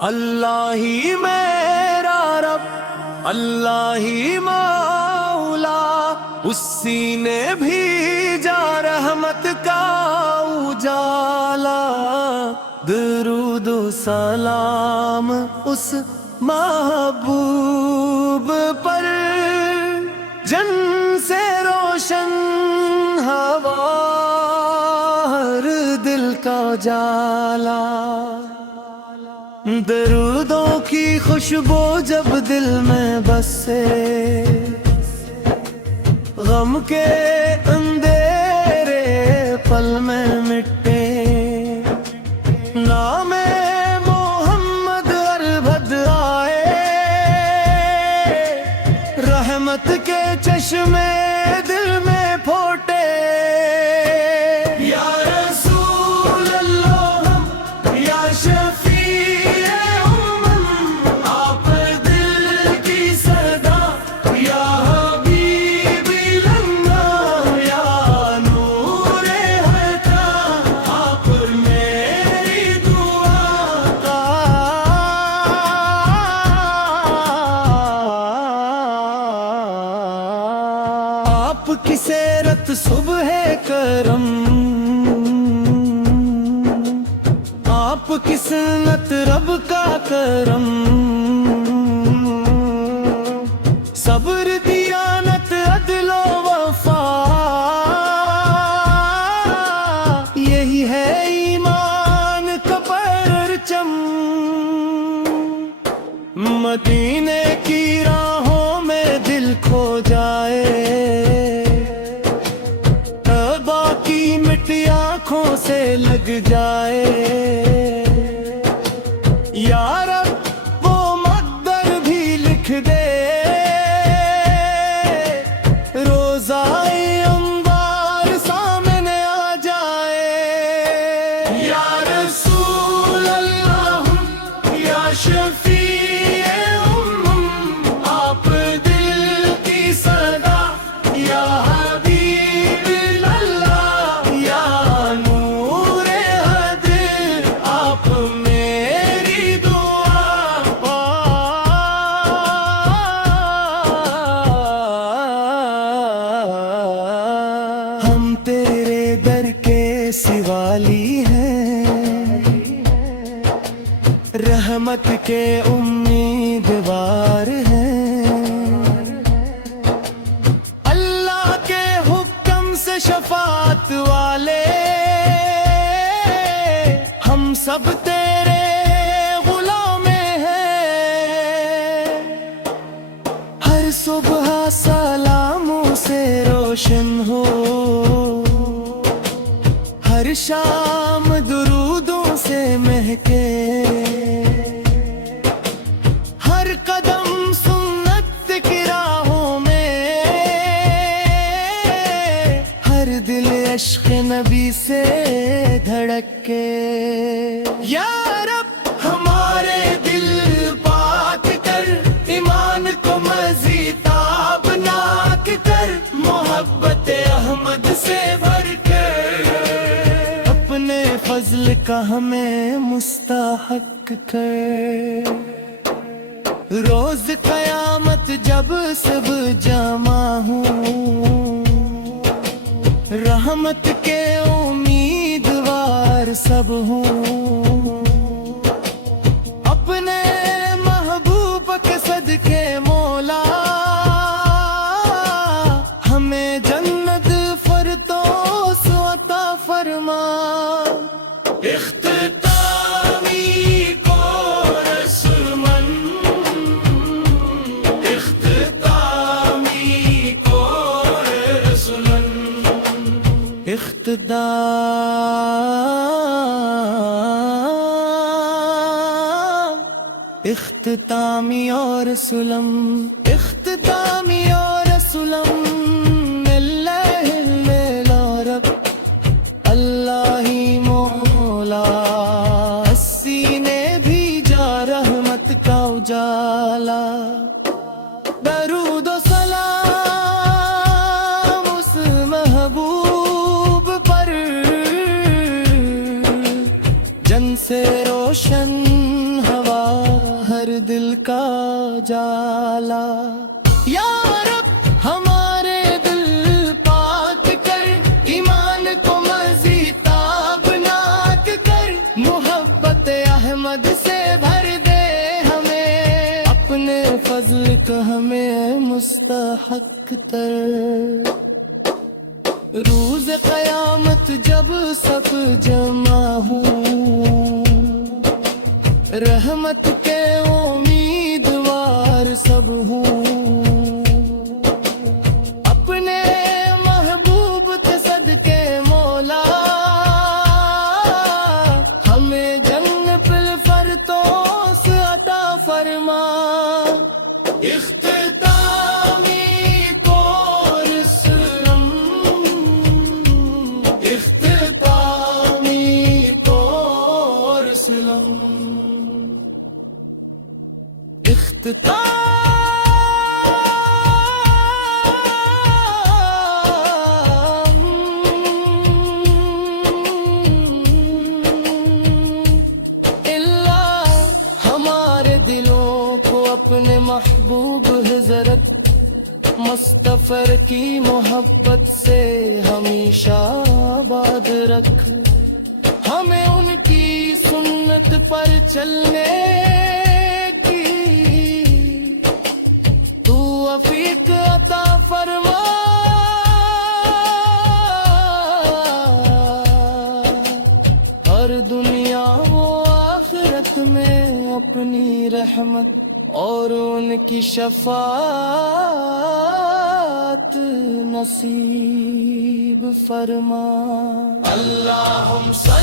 اللہ ہی میرا رب، اللہ ہی مولا، اسی نے بھیجا رحمت کا اجالا۔ درود و سلام اس محبوب پر، جن سے روشن ہوا ہر دل کا اجالا۔ درودوں کی خوشبو جب دل میں بسے، غم کے اندھیرے پل میں مٹے۔ نام محمد ہر بد آئے، رحمت کے چشمے دل میں پھوٹے۔ یا رسول اللہ یا شفیع امم، آپ دل کی صدا، یا حبیب اللہ یا نور حقا، آپ میری دعا۔ آپ کی سیرت صبح کرم، آپ کی سنت رب کا کرم، صبر دیانت عدل و وفا، یہی ہے ایمان کا پرچم۔ مدینے کی راہوں میں دل کھو جائے، توبہ کی مٹی آنکھوں سے لگ جائے۔ یا رب وہ مقدر بھی لکھ دے، روزائے انوار سامنے آ جائے۔ یا رسول اللہ یا شفیع امم، آپ دل کی صدا، یا حبیب اللہ یا نور حد، آپ میری دعا۔ ہم تیرے در کے سوالی ہیں، رحمت کے امیدوار ہیں، اللہ کے حکم سے شفاعت والے، ہم سب تیرے غلام ہیں۔ ہر صبح سلاموں سے روشن ہو، ہر شام درودوں سے مہکے، ہر قدم سنت کی راہوں میں، ہر دل عشق نبی سے دھڑکے۔ یا رب ہمارے دل پاک کر، ایمان کو مزید تابناک کر، محبت احمد سے بھر کر، اپنے فضل کا ہمیں مستحق کر۔ روز قیامت جب سب جمع ہوں، رحمت کے امیدوار سب ہوں، اپنے محبوب کے صدقے مولا، ہمیں جنت فردوس عطا فرما۔ اختتامی کو رسمن، اختتامی کو رسمن، اختتامی اور سلم، اختتامی اور سلم، اللہ رب اللہ ہی سے روشن ہوا ہر دل کا جالا، یا رب ہمارے دل پاک کر، ایمان کو مزید تابناک کر، محبت احمد سے بھر دے ہمیں، اپنے فضل کا ہمیں مستحق تر۔ روز قیامت جب سب جمع ہوں، رحمت کے امیدوار سب ہوں، اپنے محبوب کے صدقے مولا ہمیں جنت الفردوس عطا فرما۔ ہمارے دلوں کو اپنے محبوب حضرت مصطفی کی محبت سے ہمیشہ آباد رکھ، ہمیں ان کی سنت پر چلنے توفیق عطا فرما۔ ہر دنیا و آخرت میں اپنی رحمت اور ان کی شفاعت نصیب فرما۔ اللہم صل